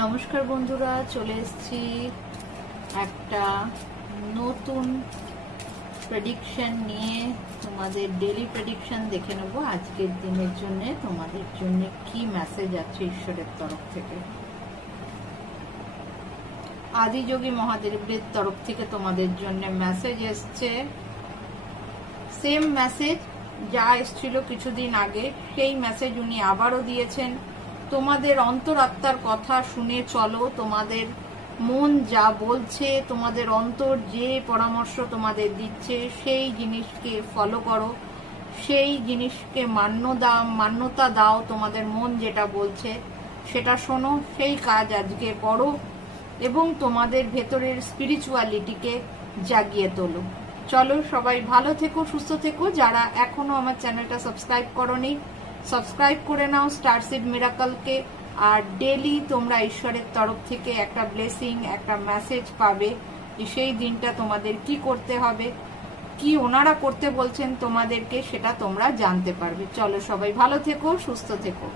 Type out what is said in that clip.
নমস্কার বন্ধুরা, চলে এসেছি একটা নতুন প্রেডিকশন নিয়ে। তোমাদের ডেইলি প্রেডিকশন দেখে নেব আজকের দিনের জন্য। তোমাদের জন্য কি মেসেজ আছে ঈশ্বরের তরফ থেকে, আদিযোগী মহাদেবের তরফ থেকে তোমাদের জন্য মেসেজ এসছে। সেম মেসেজ যা এসেছিল কিছুদিন আগে, সেই মেসেজ উনি আবারও দিয়েছেন। তোমাদের অন্তরাত্মার কথা শুনে চলো, তোমাদের মন যা বলছে, তোমাদের অন্তর যে পরামর্শ তোমাদের দিচ্ছে, সেই জিনিসকে ফলো করো, সেই জিনিসকে মান্যতা দাও। তোমাদের মন যেটা বলছে সেটা শোনো, সেই কাজ আজকে করো এবং তোমাদের ভেতরের স্পিরিচুয়ালিটিকে জাগিয়ে তোলো। চলো, সবাই ভালো থেকো, সুস্থ থেকো। যারা এখনো আমার চ্যানেলটা সাবস্ক্রাইব করোনি, সাবস্ক্রাইব করে নাও স্টারসিড মিরাকলকে। আর ডেলি তোমরা ঈশ্বরের তরফ থেকে একটা ব্লেসিং, একটা মেসেজ পাবে যে সেই দিনটা তোমাদের কি করতে হবে, কি ওনারা করতে বলছেন তোমাদেরকে, সেটা তোমরা জানতে পারবে। চলো, সবাই ভালো থেকো, সুস্থ থেকো।